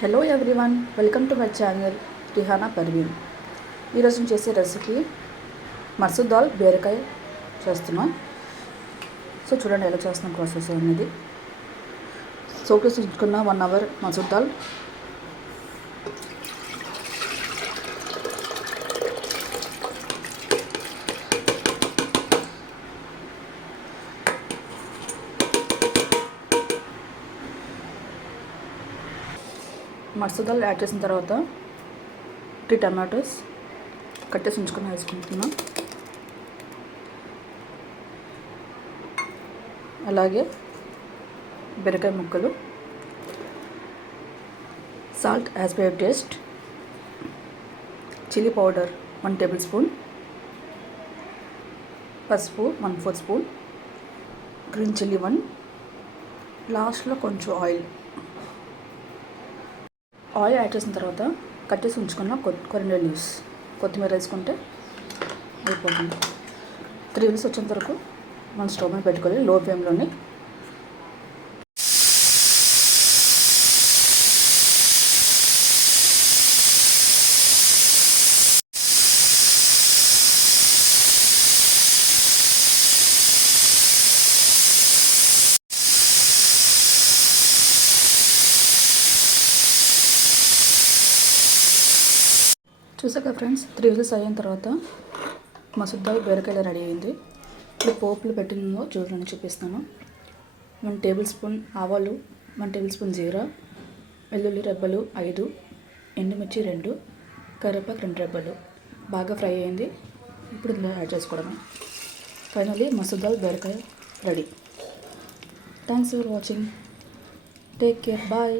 Hello everyone, welcome to my channel Rihana Parveen. ఈరోజు నేను చేసే రెసిపీ మసూర్ దాల్ బీరకాయ చేస్తున్నాం. సో చూడండి ఎలా చేస్తున్నాం ప్రాసెస్ అనేది. సోక్ చేసి ఉంచుకున్న 1 అవర్ మసూర్ దాల్. మసూర్ దాల్ యాడ్ చేసిన తర్వాత 3 టమాటోస్ కట్టేసి ఉంచుకొని వేసుకుంటున్నాం. అలాగే బీరకాయ ముక్కలు, salt as per your taste, chilli powder 1 table spoon, పసుపు 1/4 స్పూన్, గ్రీన్ చిల్లీ 1, లాస్ట్లో కొంచెం ఆయిల్ యాడ్ చేసిన తర్వాత కట్ చేసి ఉంచుకున్న కొరియాండర్ లీవ్స్, కొత్తిమీర వేసుకుంటే అయిపోతుంది. 3 విజిల్స్ వచ్చేంత వరకు మనం స్టవ్ మీద పెట్టుకోవాలి లో ఫ్లేమ్లోనే. చూసాక ఫ్రెండ్స్, 3 విజిల్స్ అయిన తర్వాత మసూర్ దాల్ బీరకాయలు రెడీ అయింది. ఇప్పుడు పోపులు పెట్టిందో చూడండి, చూపిస్తాను. 1 టేబుల్ స్పూన్ ఆవాలు, 1 టేబుల్ స్పూన్ జీరా, వెల్లుల్లి రెబ్బలు 5, ఎండుమిర్చి 2, కరివేపాకు 2 రెబ్బలు. బాగా ఫ్రై అయింది. ఇప్పుడు ఇందులో యాడ్ చేసుకోవడమే. ఫైనల్లీ మసూర్ దాల్ బీరకాయ ready. Thanks for watching. Take care. Bye.